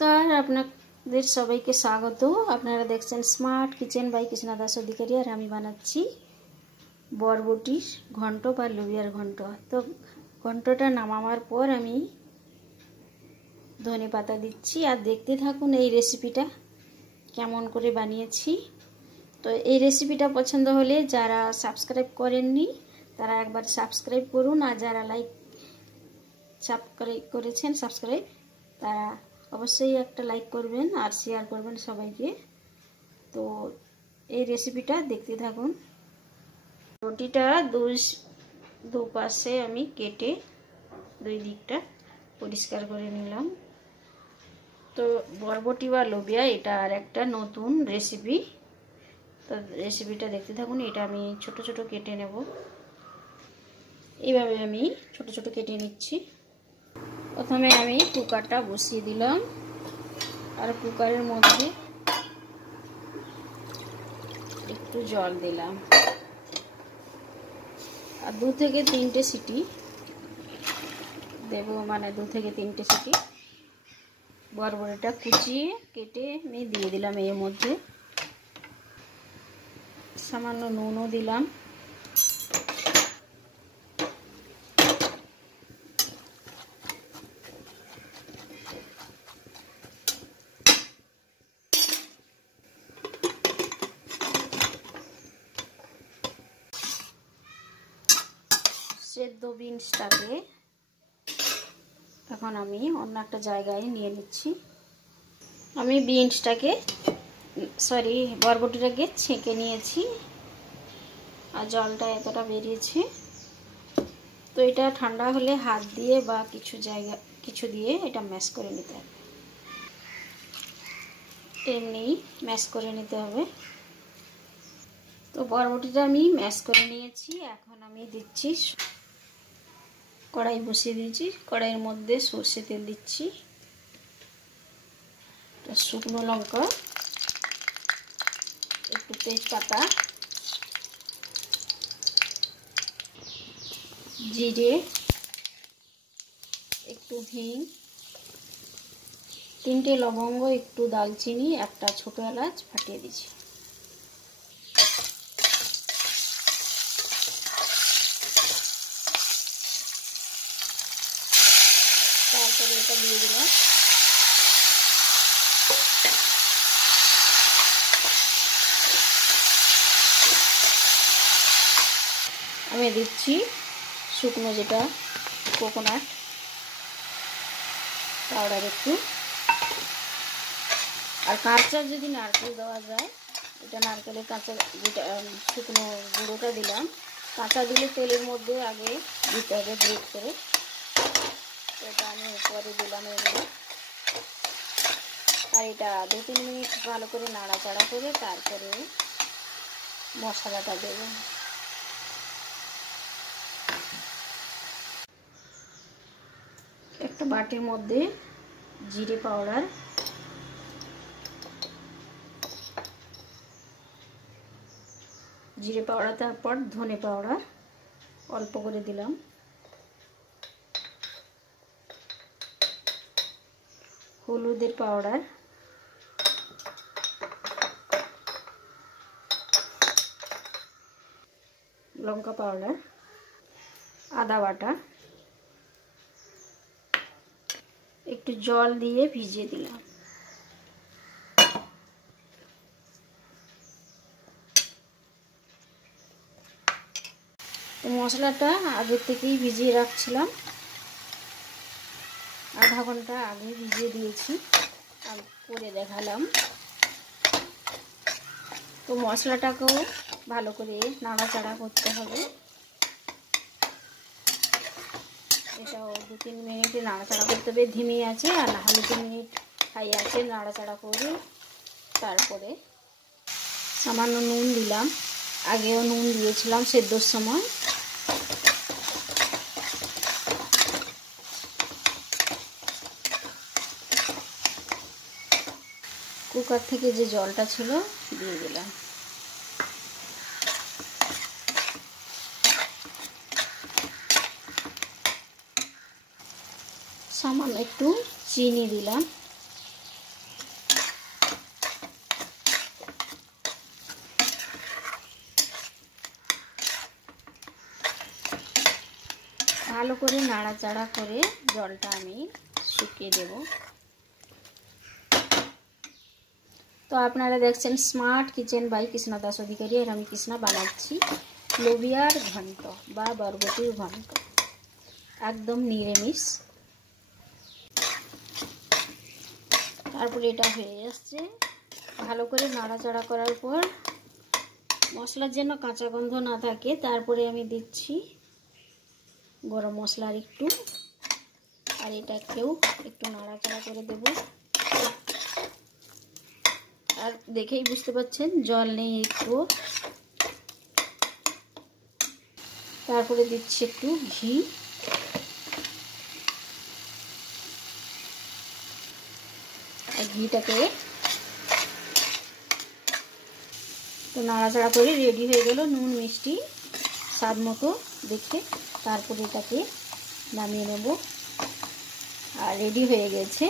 नमस्कार আপনাদের সবাইকে স্বাগত। আপনারা দেখছেন smart kitchen by Krishna Das Adhikari, আর আমি বানাচ্ছি বরবটির ঘন্ট বা লোবিয়ার ঘন্ট। তো ঘন্টটা নামাবার পর আমি ধনে পাতা দিচ্ছি, আর দেখতে থাকুন এই রেসিপিটা কেমন করে বানিয়েছি। তো এই রেসিপিটা পছন্দ হলে যারা সাবস্ক্রাইব করেননি তারা একবার সাবস্ক্রাইব করুন, আর যারা করেছেন সাবস্ক্রাইব তারা অবশ্যই একটা লাইক করবেন আর শেয়ার করবেন সবাইকে। তো এই রেসিপিটা দেখতে থাকুন। রুটিটা দুপাশে আমি কেটে দুই দিকটা পরিষ্কার করে নিলাম। তো বরবটি বা লোবিয়া এটা আর একটা নতুন রেসিপি। তো রেসিপিটা দেখতে থাকুন। এটা আমি ছোট ছোট কেটে নেব। এইভাবে আমি ছোট ছোট কেটে নিচ্ছি। প্রথমে আমি কুকারটা বসিয়ে দিলাম, আর কুকারের মধ্যে একটু জল দিলাম, আর 2 থেকে 3টে সিটি দেব, মানে 2 থেকে 3টে সিটি। বরবটিটা কুচিয়ে কেটে আমি দিয়ে দিলাম। এর মধ্যে সামান্য নুনও দিলাম, সেদ্ধ বিনসটাকে এখন আমি অন্য একটা জায়গায় নিয়ে নিচ্ছি। আমি বরবটিটাকে ছেঁকে নিয়েছি, আর জলটা এতটা বেরিয়েছে। তো এটা ঠান্ডা হলে হাত দিয়ে বা কিছু দিয়ে এটা ম্যাশ করে নিতে হবে। এমনি ম্যাশ করে নিতে হবে। তো বরবটিটা আমি ম্যাশ করে নিয়েছি। এখন আমি দিচ্ছি, কড়াই বসিয়ে দিয়েছি। কড়াইয়ের মধ্যে সর্ষে তেল দিচ্ছি, শুকনো লঙ্কা, একটু তেজপাতা, জিরে, একটু হিং, 3টে লবঙ্গ, একটু দালচিনি, একটা ছোট এলাচ ফাটিয়ে দিচ্ছি। তারপরে এটা দিয়ে দিলাম। আমি দিচ্ছি শুকনো যেটা কোকোনাট পাউডার একটু, আর কাঁচা যদি নারকেল দেওয়া যায়, এটা নারকেলের কাঁচা যেটা শুকনো গুঁড়োটা দিলাম। কাঁচা দিলে তেলের মধ্যে আগে দিতে হবে গ্রেট করে। এটা আমি পরে দিলাম এগুলো, আর এটা 2-3 মিনিট ভালো করে নাড়াচাড়া করে তারপরে মশলাটা দেব। একটা বাটির মধ্যে জিরে পাউডার, তারপর ধনে পাউডার অল্প করে দিলাম, হলুদের পাউডার, লঙ্কা পাউডার, আদা বাটা, একটু জল দিয়ে ভিজিয়ে দিলাম। মশলাটা আগের থেকেই ভিজিয়ে রাখছিলাম, আধা ঘন্টা আগে ভিজিয়ে দিয়েছি, আর করে দেখালাম। তো মশলাটাকেও ভালো করে নাড়াচাড়া করতে হবে। এটাও 2-3 মিনিটে নাড়াচাড়া করতে হবে ধিমে আছে, আর না হলে 2 মিনিট হাই আছে নাড়াচাড়া করে তারপরে সামান্য নুন দিলাম। আগেও নুন দিয়েছিলাম সেদ্ধর সময়। কুকার থেকে যে জলটা ছিল দিয়ে দিলাম। সামান্য একটু চিনি দিলাম। ভালো করে নাড়াচাড়া করে জলটা আমি শুকিয়ে দেব। তো আপনারা দেখছেন smart kitchen by Krishna Das Adhikari, আর আমি কৃষ্ণা বানাচ্ছি লোবিয়ার ঘন্ট বা বরবটির ঘন্ট, একদম নিরামিষ। তারপরে এটা হয়ে আসছে। ভালো করে নাড়াচাড়া করার পর মশলার যেন কাঁচা গন্ধ না থাকে, তারপরে আমি দিচ্ছি গরম মশলার একটু, আর এটাকেও একটু নাড়াচাড়া করে দেব। আর দেখেই বুঝতে পাচ্ছেন জল নেই একটু। তারপরে দিচ্ছি একটু ঘি, ঘিটাকে তো নাড়াচাড়া করে রেডি হয়ে গেল। নুন মিষ্টি স্বাদ মতো দেখে তারপরে এটাকে নামিয়ে নেব। আর রেডি হয়ে গেছে